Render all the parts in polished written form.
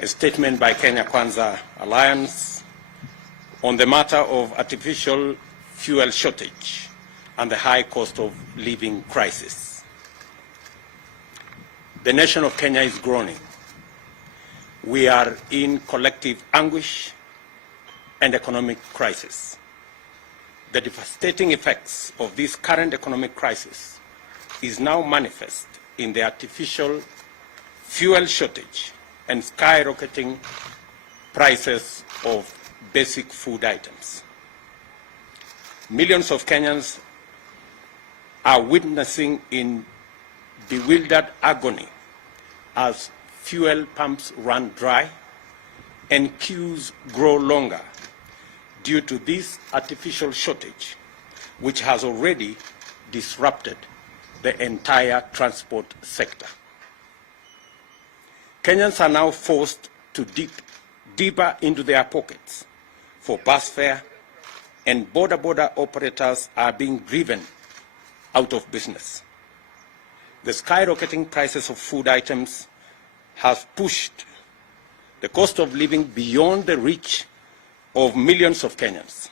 a statement by Kenya Kwanza Alliance on the matter of artificial fuel shortage and the high cost of living crisis. The nation of Kenya is groaning. We are in collective anguish and economic crisis. The devastating effects of this current economic crisis is now manifest in the artificial fuel shortage and skyrocketing prices of basic food items. Millions of Kenyans are witnessing in bewildered agony as fuel pumps run dry and queues grow longer due to this artificial shortage, which has already disrupted the entire transport sector. Kenyans are now forced to dig deeper into their pockets for bus fare, and border operators are being driven out of business. The skyrocketing prices of food items have pushed the cost of living beyond the reach of millions of Kenyans.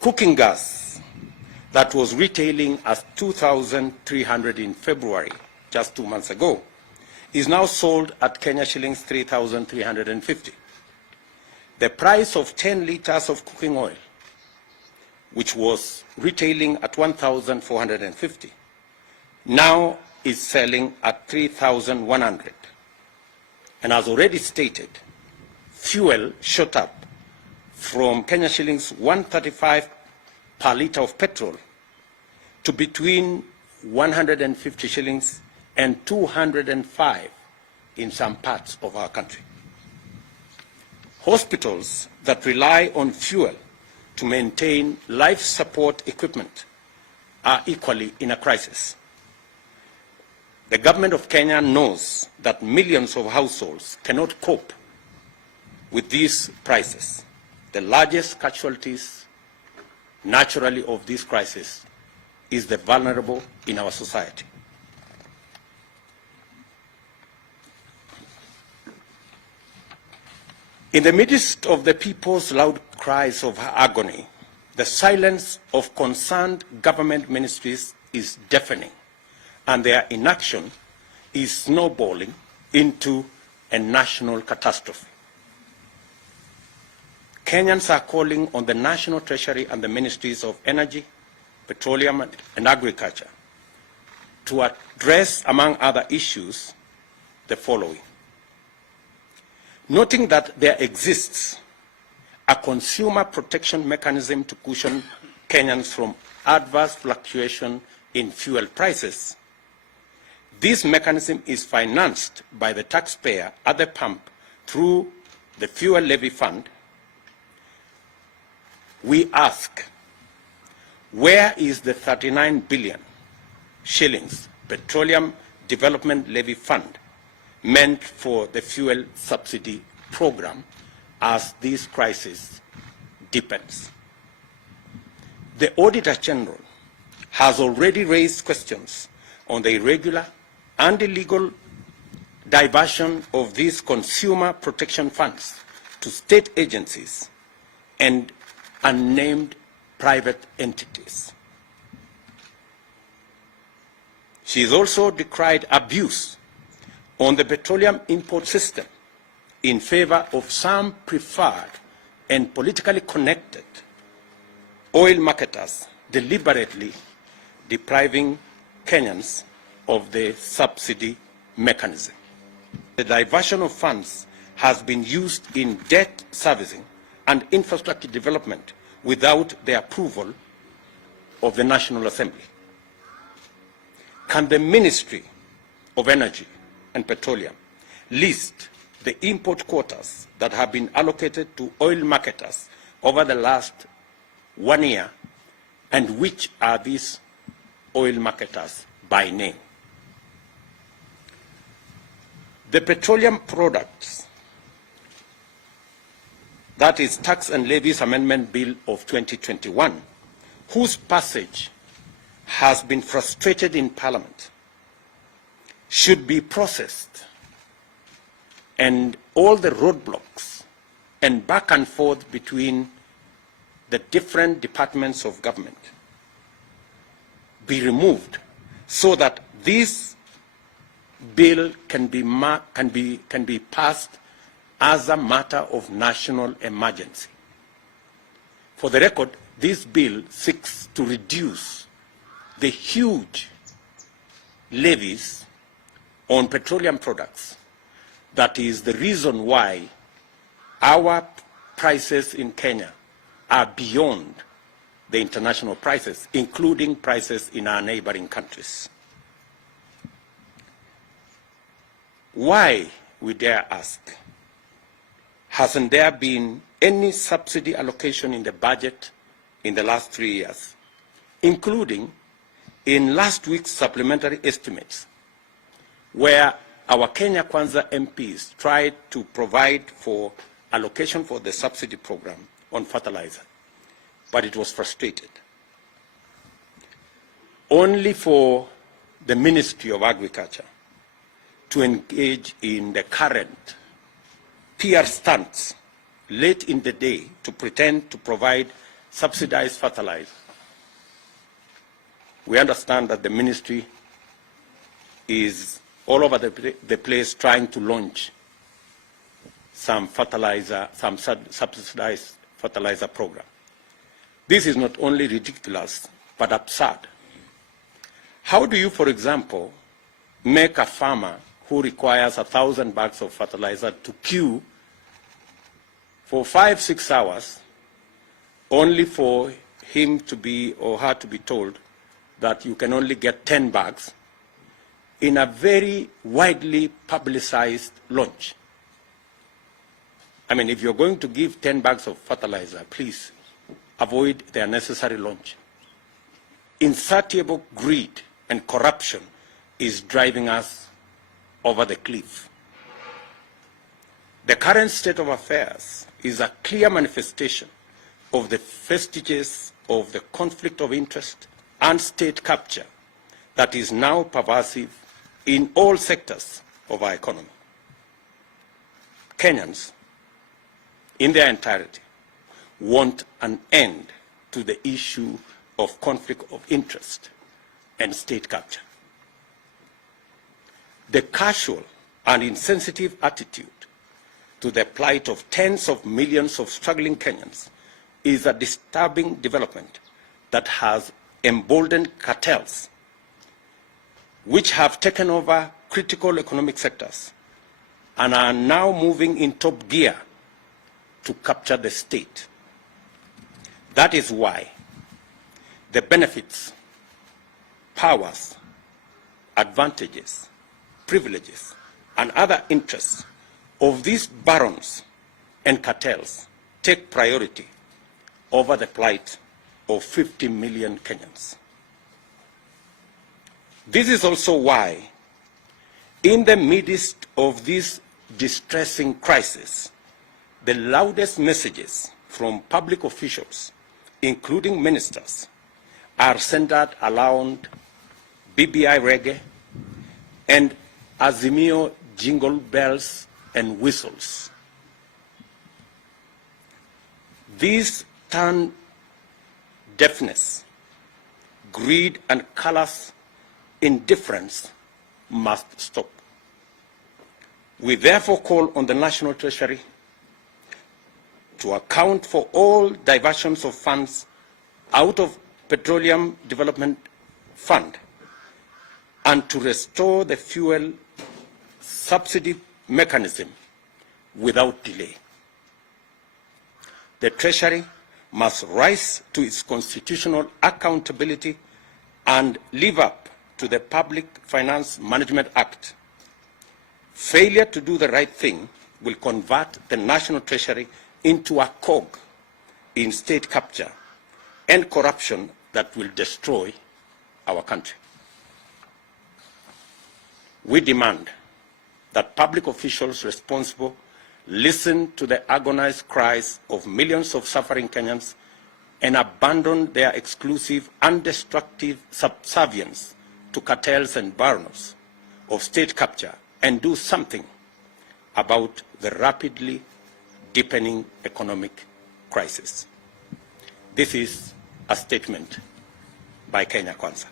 Cooking gas that was retailing at 2,300 in February, just 2 months ago, is now sold at Kenya shillings 3,350. The price of 10 liters of cooking oil, which was retailing at 1,450, now is selling at 3,100. And as already stated, fuel shot up from Kenya shillings 135 per liter of petrol to between 150 shillings and 205 in some parts of our country. Hospitals that rely on fuel to maintain life support equipment are equally in a crisis. The government of Kenya knows that millions of households cannot cope with these prices. The largest casualties, naturally, of this crisis is the vulnerable in our society. In the midst of the people's loud cries of agony, the silence of concerned government ministries is deafening, and their inaction is snowballing into a national catastrophe. Kenyans are calling on the National Treasury and the Ministries of Energy, Petroleum and Agriculture to address, among other issues, the following. Noting that there exists a consumer protection mechanism to cushion Kenyans from adverse fluctuation in fuel prices, this mechanism is financed by the taxpayer at the pump through the Fuel Levy Fund. We ask, where is the 39 billion shillings Petroleum Development Levy Fund meant for the fuel subsidy program as this crisis deepens? The Auditor General has already raised questions on the irregular and illegal diversion of these consumer protection funds to state agencies and unnamed private entities. She has also decried abuse on the petroleum import system in favor of some preferred and politically connected oil marketers deliberately depriving Kenyans of the subsidy mechanism. The diversion of funds has been used in debt servicing and infrastructure development without the approval of the National Assembly. Can the Ministry of Energy and Petroleum list the import quotas that have been allocated to oil marketers over the last 1 year, and which are these oil marketers by name? The Petroleum Products, that is Tax and Levies Amendment Bill of 2021, whose passage has been frustrated in Parliament, should be processed and all the roadblocks and back and forth between the different departments of government be removed so that this bill can be passed as a matter of national emergency. For the record, this bill seeks to reduce the huge levies on petroleum products. That is the reason why our prices in Kenya are beyond the international prices, including prices in our neighboring countries. Why, we dare ask, hasn't there been any subsidy allocation in the budget in the last 3 years, including in last week's supplementary estimates, where our Kenya Kwanza MPs tried to provide for allocation for the subsidy program on fertilizer, but it was frustrated. Only for the Ministry of Agriculture to engage in the current PR stunts late in the day to pretend to provide subsidized fertilizer. We understand that the ministry is all over the place trying to launch some fertilizer, some subsidized fertilizer program. This is not only ridiculous, but absurd. How do you, for example, make a farmer who requires 1,000 bags of fertilizer to queue for 5-6 hours, only for him to be or her to be told that you can only get 10 bags in a very widely publicized launch? I mean, if you're going to give 10 bags of fertilizer, please avoid the unnecessary launch. Insatiable greed and corruption is driving us over the cliff. The current state of affairs is a clear manifestation of the vestiges of the conflict of interest and state capture that is now pervasive in all sectors of our economy. Kenyans, in their entirety, want an end to the issue of conflict of interest and state capture. The casual and insensitive attitude to the plight of tens of millions of struggling Kenyans is a disturbing development that has emboldened cartels, which have taken over critical economic sectors and are now moving in top gear to capture the state. That is why the benefits, powers, advantages, privileges, and other interests of these barons and cartels take priority over the plight of 50 million Kenyans. This is also why, in the midst of this distressing crisis, the loudest messages from public officials, including ministers, are centered around BBI reggae and Azimio jingle bells and whistles. These turn deafness, greed, and callous indifference must stop. We therefore call on the National Treasury to account for all diversions of funds out of Petroleum Development Fund and to restore the fuel subsidy mechanism without delay. The Treasury must rise to its constitutional accountability and live up to the Public Finance Management Act. Failure to do the right thing will convert the National Treasury into a cog in state capture and corruption that will destroy our country. We demand that public officials responsible listen to the agonized cries of millions of suffering Kenyans and abandon their exclusive and destructive subservience to cartels and barons of state capture and do something about the rapidly deepening economic crisis. This is a statement by Kenya Kwanza.